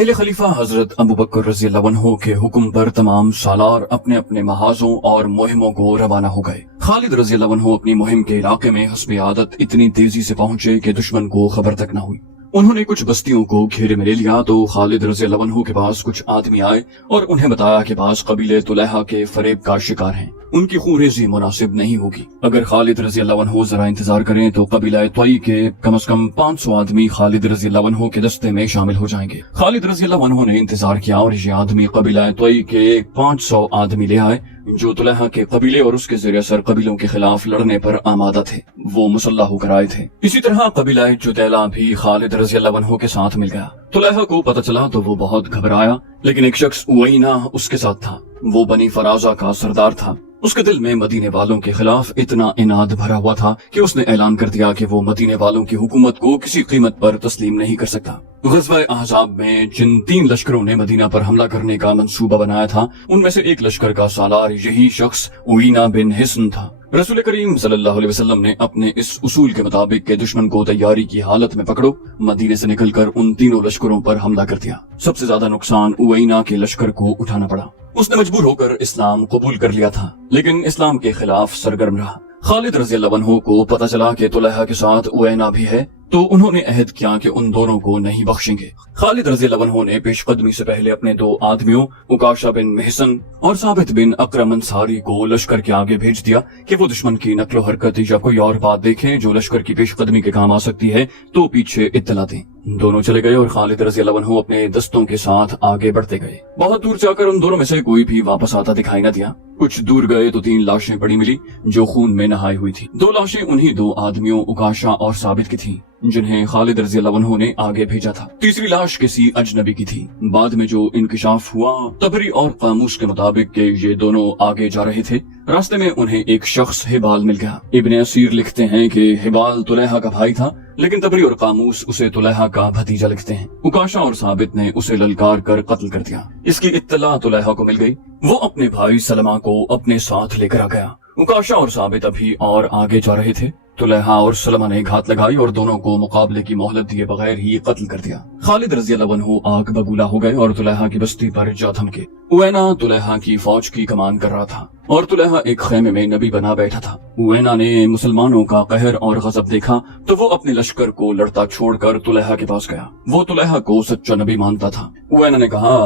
पहले खलीफा हजरत अबू बकर रजी अल्लाह अन्हु के हुक्म पर तमाम सालार अपने अपने महाजों और मुहिमों को रवाना हो गए। खालिद रजी अल्लाह अन्हु अपनी मुहिम के इलाके में हस्बे आदत इतनी तेजी से पहुंचे कि दुश्मन को खबर तक न हुई। उन्होंने कुछ बस्तियों को घेरे में ले लिया तो खालिद रजी अल्लाह अन्हु के पास कुछ आदमी आए और उन्हें बताया कि पास कबीले तुलैहा के फरेब का शिकार हैं, उनकी खूरेजी मुनासिब नहीं होगी। अगर खालिद रजी अल्लाह अन्हु जरा इंतजार करें तो कबीला त्वई के कम से कम 500 आदमी खालिद रजी अल्लाह अन्हु के दस्ते में शामिल हो जाएंगे। खालिद रजी अल्लाह अन्हु ने इंतजार किया और ये आदमी कबीला त्वई के 500 आदमी ले आए जो तुलैहा के कबीले और उसके ज़रिए सर कबीलों के खिलाफ लड़ने पर आमादा थे। वो मुसल्लह होकर आए थे। इसी तरह कबीला जुदैला भी खालिद रजी अल्लाह अन्हु के साथ मिल गया। तुलैहा को पता चला तो वो बहुत घबराया, लेकिन एक शख्स उवैना उसके साथ था। वो बनी फराजा का सरदार था। उसके दिल में मदीने वालों के खिलाफ इतना इनाद भरा हुआ था कि उसने ऐलान कर दिया कि वो मदीने वालों की हुकूमत को किसी कीमत पर तस्लीम नहीं कर सकता। ग़ज़वा अहज़ाब में जिन 3 लश्करों ने मदीना पर हमला करने का मंसूबा बनाया था, उनमें से एक लश्कर का सालार यही शख्स उईना बिन हिस्न था। रसूल करीम सल्लल्लाहु अलैहि वसल्लम ने अपने इस उसूल के मुताबिक के दुश्मन को तैयारी की हालत में पकड़ो, मदीने से निकलकर उन तीनों लश्करों पर हमला कर दिया। सबसे ज्यादा नुकसान उवैना के लश्कर को उठाना पड़ा। उसने मजबूर होकर इस्लाम कबूल कर लिया था, लेकिन इस्लाम के खिलाफ सरगर्म रहा। खालिद रजी अल्लाह अन्हु को पता चला कि तुलैहा के साथ उवैना भी है, तो उन्होंने अहद किया कि उन दोनों को नहीं बख्शेंगे। खालिद रजी अल्लाह अन्हु ने पेशकदमी से पहले अपने 2 आदमियों उकाशा बिन महसन और साबित बिन अकरम अंसारी को लश्कर के आगे भेज दिया कि वो दुश्मन की नकलो हरकत या कोई और बात देखें जो लश्कर की पेशकदमी के काम आ सकती है तो पीछे इत्तला दें। दोनों चले गए और खालिद रजी अल्लाह अन्हु अपने दस्तों के साथ आगे बढ़ते गए। बहुत दूर जाकर उन दोनों में से कोई भी वापस आता दिखाई न दिया। कुछ दूर गए तो 3 लाशें पड़ी मिली जो खून में नहाई हुई थी। 2 लाशें उन्हीं 2 आदमियों उकाशा और साबित की थी जिन्हें खालिद रजी अल्लाह अन्हु ने आगे भेजा था। तीसरी लाश किसी अजनबी की थी। बाद में जो इंकिशाफ हुआ, तबरी और कामूस के मुताबिक के ये दोनों आगे जा रहे थे। रास्ते में उन्हें एक शख्स हिबाल मिल गया। इब्ने असीर लिखते हैं कि हिबाल तुलैहा का भाई था, लेकिन तबरी और कामूस उसे तुलैहा का भतीजा लिखते हैं। उकाशा और साबित ने उसे ललकार कर कत्ल कर दिया। इसकी इत्तला तुलैहा को मिल गई। वो अपने भाई सलमा को अपने साथ लेकर आ गया। उकाशा और साबित अभी और आगे जा रहे थे। तुलैहा और सलमा ने घात लगाई और दोनों को मुकाबले की मोहलत दिए बगैर ही कत्ल कर दिया। खालिद रजी अल्लाह अन्हु आग बबूला हो गए और तुलैहा की बस्ती पर जा थमके। उवैना तुलैहा की फौज की कमान कर रहा था और तुलैहा एक खेमे में नबी बना बैठा था। उवैना ने मुसलमानों का कहर और गजब देखा तो वो अपने लश्कर को लड़ता छोड़कर तुलैहा के पास गया। वो तुलैहा को सच्चा नबी मानता था। उवैना ने कहा,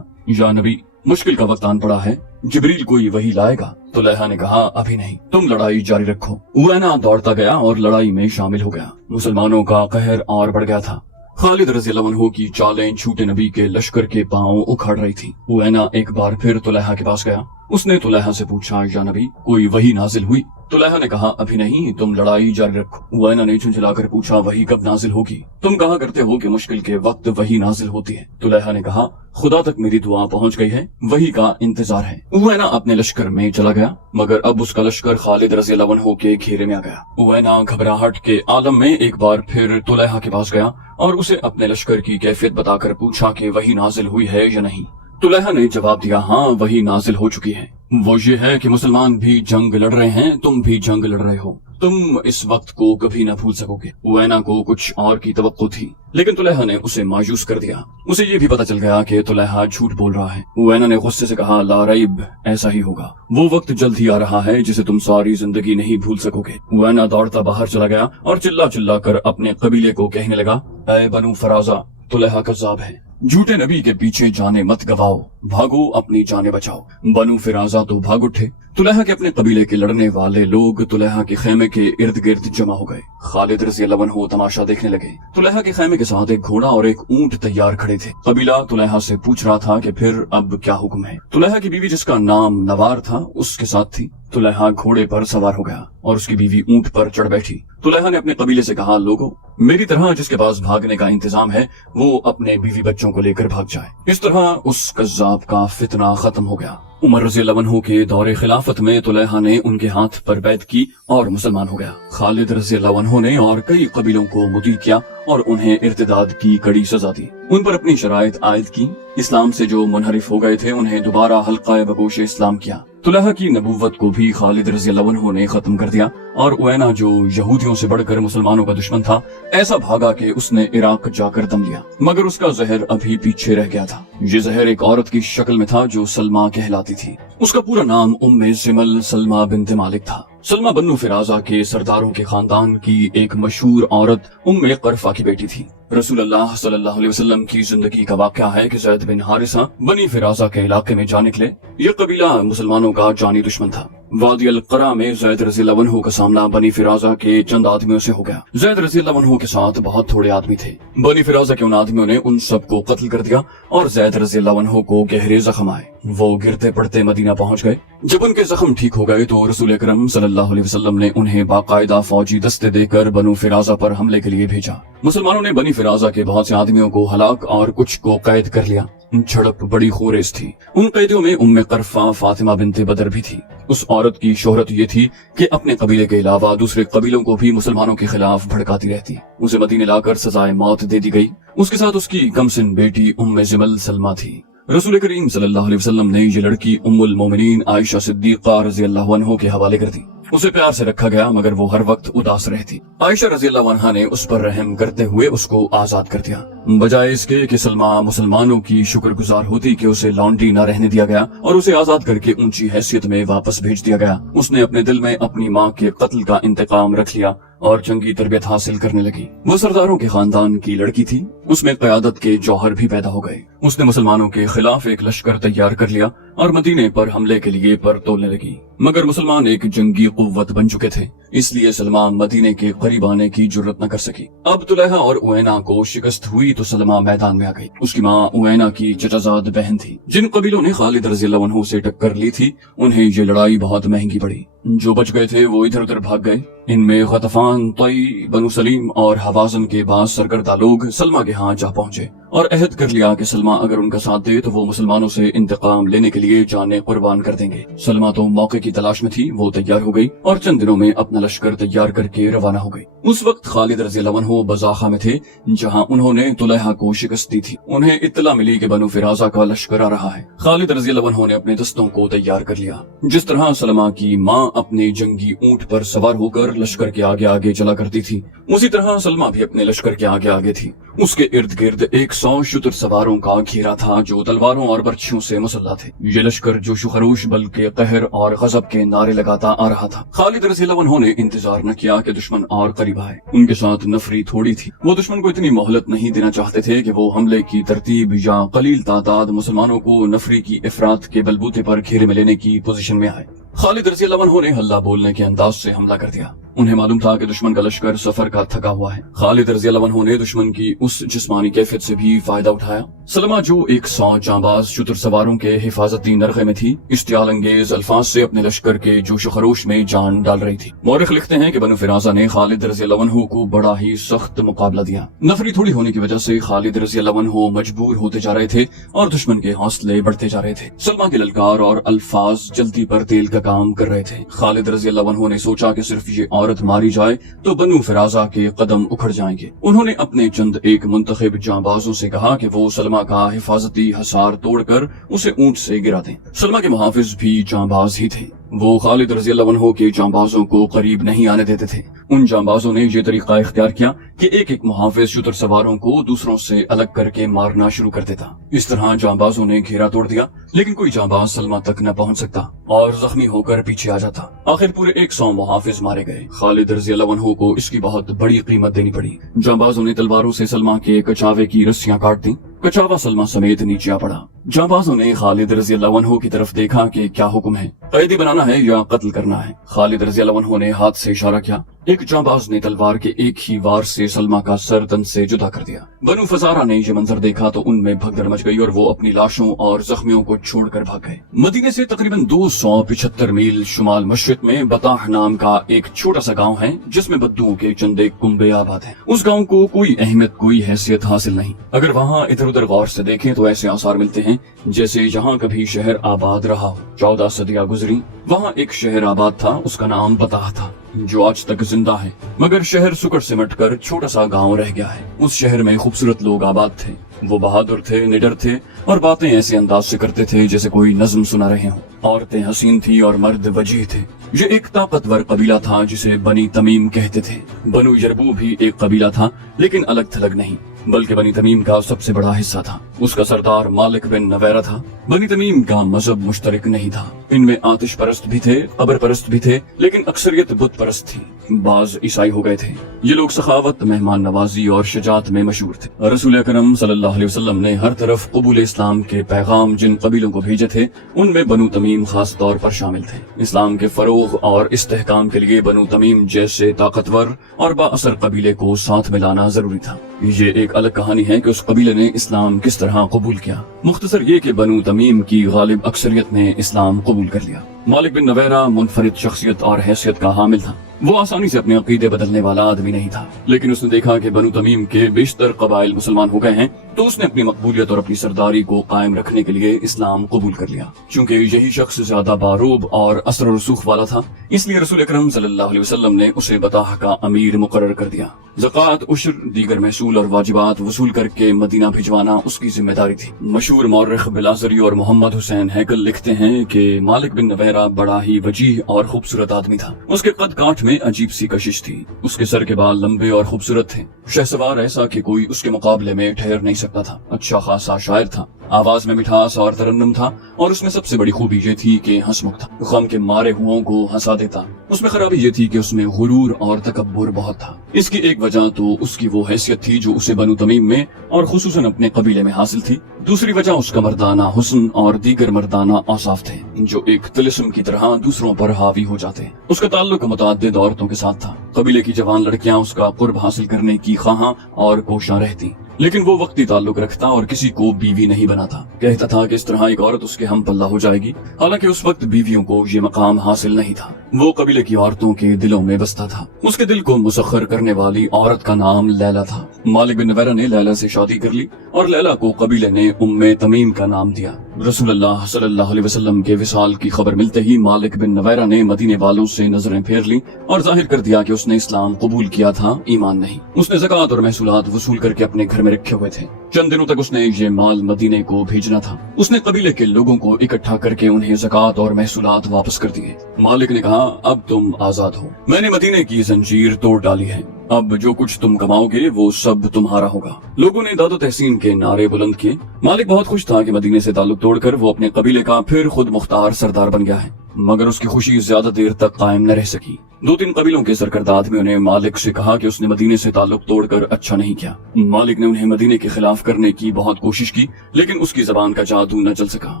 या नबी, मुश्किल का वक्त आन पड़ा है, जिब्रील कोई वही लाएगा। तुलैहा ने कहा, अभी नहीं, तुम लड़ाई जारी रखो। उवैना दौड़ता गया और लड़ाई में शामिल हो गया। मुसलमानों का कहर और बढ़ गया था। खालिद रजी अल्लाह अन्हु की चालें झूठे नबी के लश्कर के पांव उखाड़ रही थी। उवैना एक बार फिर तुलैहा के पास गया। उसने तुलैहा से पूछा, या नबी, कोई वही नाजिल हुई? तुलैहा ने कहा, अभी नहीं, तुम लड़ाई जारी रखो। उवैना ने झुंझलाकर पूछा, वही कब नाजिल होगी? तुम कहा करते हो कि मुश्किल के वक्त वही नाजिल होती है। तुलैहा ने कहा, खुदा तक मेरी दुआ पहुंच गई है, वही का इंतजार है। उवैना अपने लश्कर में चला गया, मगर अब उसका लश्कर खालिद रजी अल्लाह अन्हु के घेरे में आ गया। उवैना घबराहट के आलम में एक बार फिर तुलैहा के पास गया और उसे अपने लश्कर की कैफियत बताकर पूछा कि वही नाजिल हुई है या नहीं। तुलैहा ने जवाब दिया, हाँ, वही नाजिल हो चुकी है। वो ये है कि मुसलमान भी जंग लड़ रहे हैं, तुम भी जंग लड़ रहे हो। तुम इस वक्त को कभी न भूल सकोगे। उवैना को कुछ और की तवक्को थी, लेकिन तुलैहा ने उसे मायूस कर दिया। उसे ये भी पता चल गया कि तुलैहा झूठ बोल रहा है। उवैना ने गुस्से से कहा, ला रईब, ऐसा ही होगा। वो वक्त जल्द ही आ रहा है जिसे तुम सारी जिंदगी नहीं भूल सकोगे। उवैना दौड़ता बाहर चला गया और चिल्ला चिल्ला कर अपने कबीले को कहने लगा, ऐ बनु फराजा, तुलैहा कज़्ज़ाब है। झूठे नबी के पीछे जाने मत गवाओ, भागो, अपनी जाने बचाओ। बनु फिराजा तो भाग उठे। तुलैहा के अपने कबीले के लड़ने वाले लोग तुलैहा के खेमे के इर्द गिर्द जमा हो गए। खालिद रजी अल्लाह अन्हु तमाशा देखने लगे। तुलैहा के खेमे के साथ एक घोड़ा और एक ऊंट तैयार खड़े थे। कबीला तुलैहा से पूछ रहा था कि फिर अब क्या हुक्म है। तुलैहा की बीवी, जिसका नाम नवार था, उसके साथ थी। तुलैहा घोड़े पर सवार हो गया और उसकी बीवी ऊंट पर चढ़ बैठी। तुलैहा ने अपने कबीले से कहा, लोगों, मेरी तरह जिसके पास भागने का इंतजाम है वो अपने बीवी बच्चों को लेकर भाग जाए। इस तरह उस कज़्ज़ाब का फितना खत्म हो गया। उमर रज़ी अल्लाह अन्हु के दौरे खिलाफत में तुलैहा ने उनके हाथ पर बैत की और मुसलमान हो गया। खालिद रज़ी अल्लाह अन्हु ने और कई कबीलों को मुती किया और उन्हें इर्तिदाद की कड़ी सजा दी। उन पर अपनी शराइत आयद की। इस्लाम से जो मुनहरिफ हो गए थे उन्हें दोबारा हल्का बगोश इस्लाम किया। तुलहा की नबूवत को भी खालिद रजी अल्लाह अन्हु ने खत्म कर दिया और उवैना जो यहूदियों से बढ़कर मुसलमानों का दुश्मन था ऐसा भागा कि उसने इराक जाकर दम लिया, मगर उसका जहर अभी पीछे रह गया था। ये जहर एक औरत की शक्ल में था जो सलमा कहलाती थी। उसका पूरा नाम उम्मे ज़िमल सलमा बिन्त मालिक था। सलमा बन्नू फिराजा के सरदारों के खानदान की एक मशहूर औरत उम्मे करफा की बेटी थी। रसूलुल्लाह सल्लल्लाहु अलैहि वसल्लम की जिंदगी का वाक़या है कि ज़ैद बिन हारिसा बनी फिराजा के इलाके में जा निकले। ये कबीला मुसलमानों का जानी दुश्मन था। वादी अल क़रा में ज़ैद रज़ी अल्लाह अन्हु का सामना बनी फिराजा के चंद आदमियों से हो गया। ज़ैद रज़ी अल्लाह अन्हु के साथ बहुत थोड़े आदमी थे। बनी फिराजा के उन आदमियों ने उन सबको कत्ल कर दिया और ज़ैद रज़ी अल्लाह अन्हु को गहरे जख्म आए। वो गिरते पड़ते मदीना पहुंच गए। जब उनके जख्म ठीक हो गए तो रसूल अकरम सल्लल्लाहु अलैहि वसल्लम ने उन्हें बाकायदा फौजी दस्ते देकर बनु फिराजा पर हमले के लिए भेजा। मुसलमानों ने बनी फिराजा के बहुत से आदमियों को हलाक और कुछ को कैद कर लिया। झड़प बड़ी खूरेज थी। उन कैदियों में उम्मे करफा फातिमा बिन्ते बदर भी थी। उस औरत की शोहरत ये थी कि अपने कबीले के अलावा दूसरे कबीलों को भी मुसलमानों के खिलाफ भड़काती रहती। उसे मदीने लाकर सजाए मौत दे दी गई। उसके साथ उसकी कमसिन बेटी उम्मे ज़िमल सलमा थी। रसूल करीम सल्लल्लाहु अलैहि वसल्लम ने ये लड़की उम्मुल मोमिनीन आयशा सिद्दीक़ा रज़ी अल्लाहु अन्हा के हवाले कर दी। उसे प्यार से रखा गया मगर वो हर वक्त उदास रहती। आयशा रज़ी अल्लाहु अन्हा ने उस पर रहम करते हुए उसको आजाद कर दिया। बजाय इसके कि सलमा मुसलमानों की शुक्रगुजार होती कि उसे लॉन्ड्री न रहने दिया गया और उसे आजाद करके ऊंची हैसियत में वापस भेज दिया गया, उसने अपने दिल में अपनी माँ के कत्ल का इंतकाम रख लिया और जंगी तरबियत हासिल करने लगी। वो सरदारों के खानदान की लड़की थी। उसमें क़यादत के जौहर भी पैदा हो गए। उसने मुसलमानों के खिलाफ एक लश्कर तैयार कर लिया और मदीने पर हमले के लिए पर तोड़ने लगी, मगर मुसलमान एक जंगी कुव्वत बन चुके थे, इसलिए सलमा मदीने के करीब आने की जुर्रत न कर सकी। अब तुलहा और उवैना को शिकस्त हुई तो सलमा मैदान में आ गई। उसकी माँ उवैना की चचाजाद बहन थी। जिन कबीलों ने खालिद रज़ी अल्लाहु अन्हु से टक्कर ली थी उन्हें ये लड़ाई बहुत महंगी पड़ी। जो बच गए थे वो इधर उधर भाग गए। इनमें गतफान, तई, बनु सलीम और हवाजन के बाद सरकर्दा लोग सलमा के यहाँ जा पहुंचे और अहद कर लिया कि सलमा अगर उनका साथ दे तो वो मुसलमानों से इंतकाम लेने के लिए जाने कुर्बान कर देंगे। सलमा तो मौके की तलाश में थी। वो तैयार हो गई और चंद दिनों में अपना लश्कर तैयार करके रवाना हो गई। उस वक्त खालिद रज़ी अल्लाहु अन्हु बज़ाखा में थे जहाँ उन्होंने तुलहा को शिकस्त दी थी। उन्हें इत्तला मिली कि बनु फिराजा का लश्कर आ रहा है। खालिद रज़ी अल्लाहु अन्हु ने अपने दस्तों को तैयार कर लिया। जिस तरह सलमा की माँ अपने जंगी ऊंट पर सवार होकर लश्कर के आगे आगे चला करती थी, उसी तरह सलमा भी अपने लश्कर के आगे आगे थी। उसके इर्द गिर्द 100 शुतर सवारों का घेरा था जो तलवारों और बर्छियों से मुसल्ला थे। ये लश्कर जोश खरोश बल्कि कहर और गजब के नारे लगाता आ रहा था। खालिद रज़ी अल्लाहु अन्हु ने इंतजार न किया कि दुश्मन और करीब आए। उनके साथ नफरी थोड़ी थी। वो दुश्मन को इतनी मोहलत नहीं देना चाहते थे कि वो हमले की तरतीब या कलील तादाद मुसलमानों को नफरी की इफरात के बलबूते पर घेरे में लेने की पोजीशन में आए। खालिद रज़ी अल्लाहु अन्हु ने हल्ला बोलने के अंदाज से हमला कर दिया। उन्हें मालूम था कि दुश्मन का लश्कर सफर का थका हुआ है। खालिद रज़ी अल्लाहु अन्हु ने दुश्मन की उस जिस्मानी कैफियत से भी फायदा उठाया। सलमा जो 100 जांबाज शुतर सवारों के हिफाजती नरगे में थी, इश्तियाल अंगेज अल्फाज से अपने लश्कर के जोश खरोश में जान डाल रही थी। मौरिख लिखते हैं कि बनु फिराजा ने खालिद रज़ी अल्लाहु अन्हु को बड़ा ही सख्त मुकाबला दिया। नफरी थोड़ी होने की वजह से खालिद रज़ी अल्लाहु अन्हु मजबूर होते जा रहे थे और दुश्मन के हौसले बढ़ते जा रहे थे। सलमा के ललकार और अल्फाज जल्दी पर तेल का काम कर रहे थे। खालिद रज़ी अल्लाहु अन्हु ने सोचा कि सिर्फ ये औरत मारी जाए तो बनु फिराजा के कदम उखड़ जाएंगे। उन्होंने अपने चंद एक मुंतखब जांबाजों से कहा कि वो सलमा का हिफाजती हसार तोड़कर उसे ऊंट से गिरा दें। सलमा के मुहाफिज भी जांबाज ही थे। वो खालिद रज़ी अल्लाहु अन्हु के जांबाजों को करीब नहीं आने देते थे। उन जांबाजों ने ये तरीका इख्तियार किया कि एक एक मुहाफिज शुतर सवारों को दूसरों से अलग करके मारना शुरू कर देता। इस तरह जांबाजों ने घेरा तोड़ दिया, लेकिन कोई जांबाज सलमा तक न पहुंच सकता और जख्मी होकर पीछे आ जाता। आखिर पूरे 100 मुहाफिज मारे गए। खालिद रज़ी अल्लाहु अन्हु को इसकी बहुत बड़ी कीमत देनी पड़ी। जांबाजों ने तलवारों से सलमा के कचावे की रस्सियां काट दी। कचावा सलमा समेत नीचे आ पड़ा। जांबाजों ने खालिद रज़ी अल्लाहु अन्हु की तरफ देखा कि क्या हुक्म है, कैदी बनाना है या कत्ल करना है। खालिद रज़ी अल्लाहु अन्हु ने हाथ से इशारा किया। एक जांबाज ने तलवार के एक ही वार से सलमा का सर तन से जुदा कर दिया। बनु फजारा ने ये मंजर देखा तो उनमें भगदड़ मच गई और वो अपनी लाशों और जख्मियों को छोड़कर भाग गए। मदीने से तकरीबन 275 मील शुमाल मशरिक में बताह नाम का एक छोटा सा गांव है जिसमें बद्दुओं के चंदे कुंबे आबाद हैं। उस गांव को कोई अहमियत, कोई हैसियत हासिल नहीं। अगर वहाँ इधर उधर गौर से देखें तो ऐसे आसार मिलते हैं जैसे यहाँ कभी शहर आबाद रहा हो। 14 सदियां गुजरी, वहाँ एक शहर आबाद था, उसका नाम बताह था। जो आज तक जिंदा है, मगर शहर सुकड़ सिमट कर छोटा सा गांव रह गया है। उस शहर में खूबसूरत लोग आबाद थे। वो बहादुर थे, निडर थे और बातें ऐसे अंदाज से करते थे जैसे कोई नज्म सुना रहे हों। औरतें हसीन थी और मर्द वजीह थे। ये एक ताकतवर कबीला था जिसे बनी तमीम कहते थे। बनु यरबू भी एक कबीला था, लेकिन अलग थलग नहीं, बल्कि बनी तमीम का सबसे बड़ा हिस्सा था। उसका सरदार मालिक बिन नवैरा था। बनी तमीम का मजहब मुश्तरक नहीं था। इनमें आतिश परस्त भी थे, कब्र परस्त भी थे, लेकिन अक्सरियत बुत परस्त थी। बाज ईसाई हो गए थे। ये लोग सखावत, मेहमान नवाजी और शजात में मशहूर थे। रसूल अकरम सल्लल्लाहु अलैहि वसल्लम ने हर तरफ कबूल इस्लाम के पैगाम जिन कबीलों को भेजे थे, उनमें बनु तमीम खास तौर पर शामिल थे। इस्लाम के फरोग और इस्तेहकाम के लिए बनु तमीम जैसे ताकतवर और बाअसर कबीले को साथ में लाना जरूरी था। ये एक अलग कहानी है कि उस कबीले ने इस्लाम किस तरह कबूल किया। मुख्तसर ये कि बनु तमीम की गालिब अक्सरियत ने इस्लाम कबूल कर लिया। मालिक बिन नवैरा मुनफरिद शख्सियत और हैसियत का हामिल था। वो आसानी से अपने अकीदे बदलने वाला आदमी नहीं था, लेकिन उसने देखा कि बनु तमीम के बेशतर कबाइल मुसलमान हो गए हैं, तो उसने अपनी मकबूलियत और अपनी सरदारी को कायम रखने के लिए इस्लाम कबूल कर लिया। चूंकि यही शख्स ज्यादा बारूब और असर और रसूख वाला था, इसलिए रसूल अकरम सल्लल्लाहु अलैहि वसल्लम ने उसे बताह का अमीर मुकर्रर कर दिया। ज़कात, उश्र, दीगर महसूल और वाजिबात वसूल करके मदीना भिजवाना उसकी जिम्मेदारी थी। मशहूर मौर्रिख बिलाजरी और मोहम्मद हुसैन हैकल लिखते हैं कि मालिक बिन नवैरा बड़ा ही वजीह और खूबसूरत आदमी था। उसके कद काठ में अजीब सी कशिश थी। उसके सर के बाल लंबे और खूबसूरत थे। शहसवार ऐसा कि कोई उसके मुकाबले में ठहर नहीं सकता था। अच्छा खासा शायर था। आवाज में मिठास और तरन्नुम था, और उसमें सबसे बड़ी खूबी ये थी कि हंसमुख था। गम के मारे हुओं को हंसा देता। उसमें खराबी ये थी कि उसमें गुरूर और तकब्बुर बहुत था। इसकी एक वजह तो उसकी वो हैसियत थी जो उसे बनु तमीम में और खुसूसन अपने कबीले में हासिल थी। दूसरी वजह उसका मर्दाना हुस्न और दीगर मर्दाना औसाफ थे, जो एक तिलिस्म की तरह दूसरों पर हावी हो जाते। उसका ताल्लुक मुतअद्दिद औरतों के साथ था। कबीले की जवान लड़कियां उसका कुर्ब हासिल करने की ख्वाहां और कोशां रहती, लेकिन वो वक्ती ताल्लुक रखता और किसी को बीवी नहीं बनाता। कहता था कि इस तरह एक औरत उसके हम पल्ला हो जाएगी। हालांकि उस वक्त बीवियों को ये मकाम हासिल नहीं था। वो कबीले की औरतों के दिलों में बसता था। उसके दिल को मुसख्खर करने वाली औरत का नाम लैला था। मालिक बिन नवैरा ने लैला से शादी कर ली और लैला को कबीले ने उम्मे तमीम का नाम दिया। रसूलुल्लाह सल्लल्लाहु अलैहि वसल्लम के विसाल की खबर मिलते ही मालिक बिन नवैरा ने मदीने वालों से नजरें फेर ली और जाहिर कर दिया कि उसने इस्लाम कबूल किया था, ईमान नहीं। उसने ज़कात और महसूलात वसूल करके अपने घर में रखे हुए थे। चंद दिनों तक उसने ये माल मदीने को भेजना था। उसने कबीले के लोगों को इकट्ठा करके उन्हें ज़कात और महसूलात वापस कर दिए। मालिक ने कहा, अब तुम आजाद हो। मैंने मदीने की जंजीर तोड़ डाली है। अब जो कुछ तुम कमाओगे वो सब तुम्हारा होगा। लोगों ने दादो तहसीन के नारे बुलंद किए। मालिक बहुत खुश था कि मदीने से ताल्लुक तोड़कर वो अपने कबीले का फिर खुद मुख्तार सरदार बन गया है, मगर उसकी खुशी ज्यादा देर तक कायम न रह सकी। 2-3 कबीलों के सरकर्दा आदमियों ने मालिक से कहा कि उसने मदीने से ताल्लुक तोड़कर अच्छा नहीं किया। मालिक ने उन्हें मदीने के खिलाफ करने की बहुत कोशिश की, लेकिन उसकी जबान का जादू न चल सका।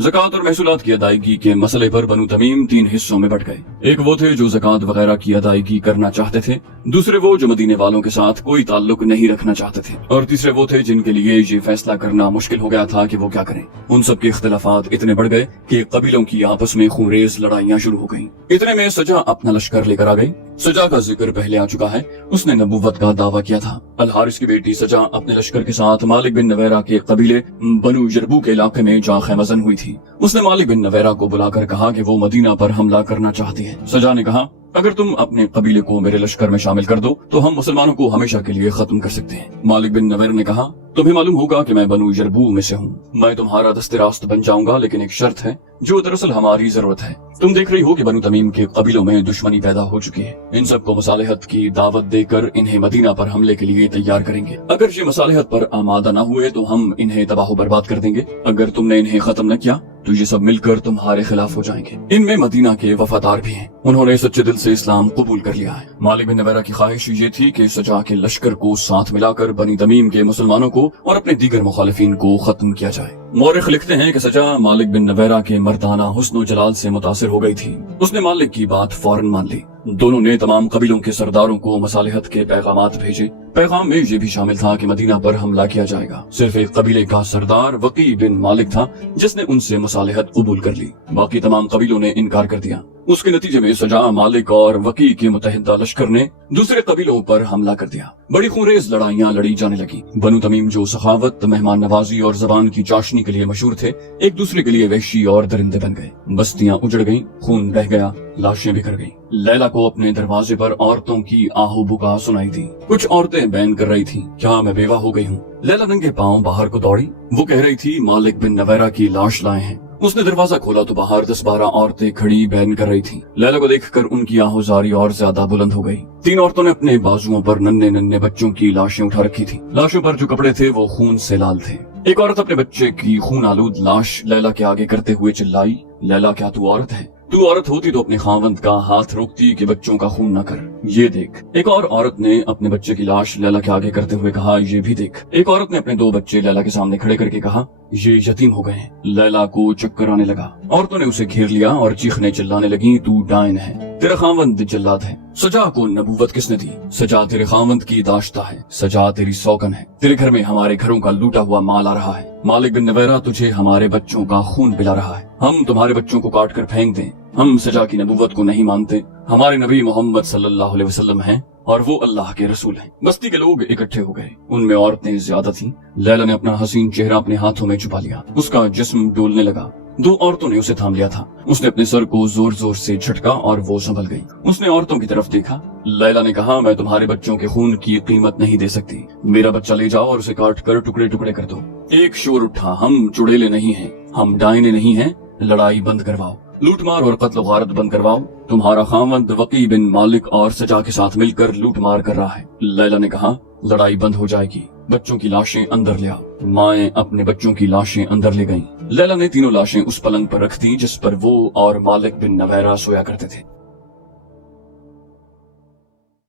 ज़कात और महसूलात की अदायगी के मसले पर बनु तमीम 3 हिस्सों में बट गए। एक वो थे जो ज़कात वगैरह की अदायगी करना चाहते थे, दूसरे वो जो मदीने वालों के साथ कोई ताल्लुक नहीं रखना चाहते थे, और तीसरे वो थे जिनके लिए ये फैसला करना मुश्किल हो गया था कि वो क्या करें। उन सब के इख्तिलाफात इतने बढ़ गए कि कबीलों की आपस में खूनरेज लड़ाइयां शुरू हो गईं। इतने में सजा अपना लश्कर लेकर आ गई। सजा का जिक्र पहले आ चुका है। उसने नबूवत का दावा किया था। अल हारिस की बेटी सजा अपने लश्कर के साथ मालिक बिन नवैरा के कबीले बनु यरबू के इलाके में जा खैमजन हुई थी। उसने मालिक बिन नवैरा को बुलाकर कहा कि वो मदीना पर हमला करना चाहती है। सजा ने कहा, अगर तुम अपने कबीले को मेरे लश्कर में शामिल कर दो तो हम मुसलमानों को हमेशा के लिए खत्म कर सकते हैं। मालिक बिन नवैरा ने कहा, तुम्हें मालूम होगा कि मैं बनु यरबू में से हूँ। मैं तुम्हारा दस्ते रास्त बन जाऊंगा, लेकिन एक शर्त है जो दरअसल हमारी जरूरत है। तुम देख रही हो कि बनु तमीम के कबीलों में दुश्मनी पैदा हो चुकी है। इन सबको मसालेहत की दावत देकर इन्हें मदीना पर हमले के लिए तैयार करेंगे। अगर ये मसालेहत पर आमादा न हुए तो हम इन्हें तबाह बर्बाद कर देंगे। अगर तुमने इन्हें खत्म न किया तो ये सब मिलकर तुम्हारे खिलाफ हो जाएंगे। इनमें मदीना के वफादार भी हैं। उन्होंने सच्चे दिल से इस्लाम कबूल कर लिया है। मालिक बिन नवैरा की ख्वाहिश ये थी कि सजा के लश्कर को साथ मिलाकर बनी तमीम के मुसलमानों को और अपने दीगर मुखालिफिन को खत्म किया जाए। मौरिख लिखते हैं कि सजा मालिक बिन नवैरा के मर्दाना हुस्न जलाल से मुतासिर हो गई थी। उसने मालिक की बात फौरन मान ली। दोनों ने तमाम कबीलों के सरदारों को मसालेहत के पैगामात भेजे। पैगाम में ये भी शामिल था कि मदीना पर हमला किया जाएगा। सिर्फ एक कबीले का सरदार वकी बिन मालिक था जिसने उनसे मसालेहत कबूल कर ली। बाकी तमाम कबीलों ने इनकार कर दिया। उसके नतीजे में सजा, मालिक और वकी के मुतहदा लश्कर ने दूसरे कबीलों पर हमला कर दिया। बड़ी खूनरेज लड़ाइयां लड़ी जाने लगी। बनु तमीम जो सखावत, मेहमान नवाजी और जबान की चाशनी के लिए मशहूर थे, एक दूसरे के लिए वहशी और दरिंदे बन गए। बस्तियां उजड़ गईं, खून बह गया, لاشیں بکھر گईं। لیلا کو اپنے دروازے پر عورتوں کی آہو بکا سنائی دی۔ کچھ عورتیں بیان کر رہی تھیں، کیا میں بیوہ ہو گئی ہوں؟ لیلا ننگے پاؤں باہر کو دوڑی۔ وہ کہہ رہی تھی مالک بن نویرہ کی لاش لائے ہیں۔ اس نے دروازہ کھولا تو باہر 10-12 عورتیں کھڑی بیان کر رہی تھیں۔ لیلا کو دیکھ کر ان کی آہوزاری اور زیادہ بلند ہو گئی۔ 3 عورتوں نے اپنے بازوؤں پر ننھے بچوں کی لاشیں اٹھا رکھی تھی۔ لاشوں پر جو کپڑے تھے وہ خون سے لال تھے۔ ایک عورت اپنے بچے کی خون آلود لاش لیلا کے آگے کرتے ہوئے چلائی، لیلا کیا تو عورت ہے؟ تو عورت ہوتی تو اپنے خاوند کا ہاتھ روکتی کہ بچوں کا خون نہ کر، یہ دیکھ۔ ایک اور عورت نے اپنے بچے کی لاش لیلا کے آگے کرتے ہوئے کہا، یہ بھی دیکھ۔ ایک عورت نے اپنے 2 بچے لیلا کے سامنے کھڑے کر کے کہا، یہ یتیم ہو گئے ہیں۔ لیلا کو چکر آنے لگا۔ عورتوں نے اسے گھیر لیا اور چیخنے چلانے لگیں، تو ڈائن ہے، تیرا خاوند جلاد ہے۔ سجا کو نبوت کس نے دی؟ سجا تیرے خاوند کی داشتہ ہے، سجا تیری سوکن ہے۔ تیرے گھر میں ہمارے گھروں کا لوٹا ہوا مال آ رہا ہے۔ مالک بن نویرہ تجھے ہمارے بچوں کا خون پلا رہا ہے۔ ہم تمہارے بچوں کو کاٹ کر پھینک دیں؟ ہم سجا کی نبوت کو نہیں مانتے۔ ہمارے نبی محمد صلی اللہ علیہ وسلم ہیں اور وہ اللہ کے رسول ہیں۔ بستی کے لوگ اکٹھے ہو گئے، ان میں عورتیں زیادہ تھیں۔ لیلا نے اپنا حسین چہرہ اپنے ہاتھوں میں چھپا لیا، اس کا جسم ڈولنے لگا۔ 2 عورتوں نے اسے تھام لیا تھا۔ اس نے اپنے سر کو زور زور سے جھٹکا اور وہ سنبھل گئی۔ اس نے عورتوں کی طرف دیکھا۔ لیلا نے کہا، میں تمہارے بچوں کے خون کی قیمت نہیں دے سکتی، میرا بچہ لے جاؤ اور اسے کاٹ کر ٹکڑے ٹکڑے کر دو۔ ایک شور اٹھا، ہم چڑیلے نہیں ہیں، ہم ڈائنے نہیں ہیں، لڑائی بند کرواؤ، لوٹ مار اور قتل و غارت بند کرواؤ۔ تمہارا خاوند وقی بن مالک اور سجا کے ساتھ مل کر لوٹ مار کر رہا ہے۔ لیلا نے کہا، لڑائی بند ہو جائے گی، بچوں کی لاشیں اندر لے آؤ۔ مائیں اپنے بچوں کی لاشیں اندر لے گئیں۔ لیلا نے تینوں لاشیں اس پلنگ پر رکھ دی جس پر وہ اور مالک بن نویرہ سویا کرتے تھے۔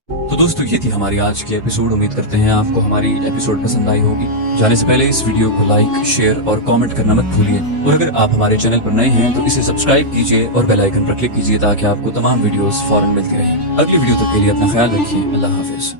تو دوستو یہ تھی ہماری آج کی ایپیسوڈ۔ امید کرتے ہیں آپ کو ہماری ایپیسوڈ پسند آئی ہوگی۔ جانے سے پہلے اس ویڈیو کو لائک، شیئر اور کامنٹ کرنا مت بھولیے، اور اگر آپ ہمارے چینل پر نئے ہیں تو اسے سبسکرائب کیجیے اور بیل آئیکن پر کلک کیجیے تاکہ آپ کو تمام ویڈیوز فوراً ملتی رہیں۔ اگلی ویڈیو تک کے لیے اپنا خیال رکھیے۔ اللہ حافظ۔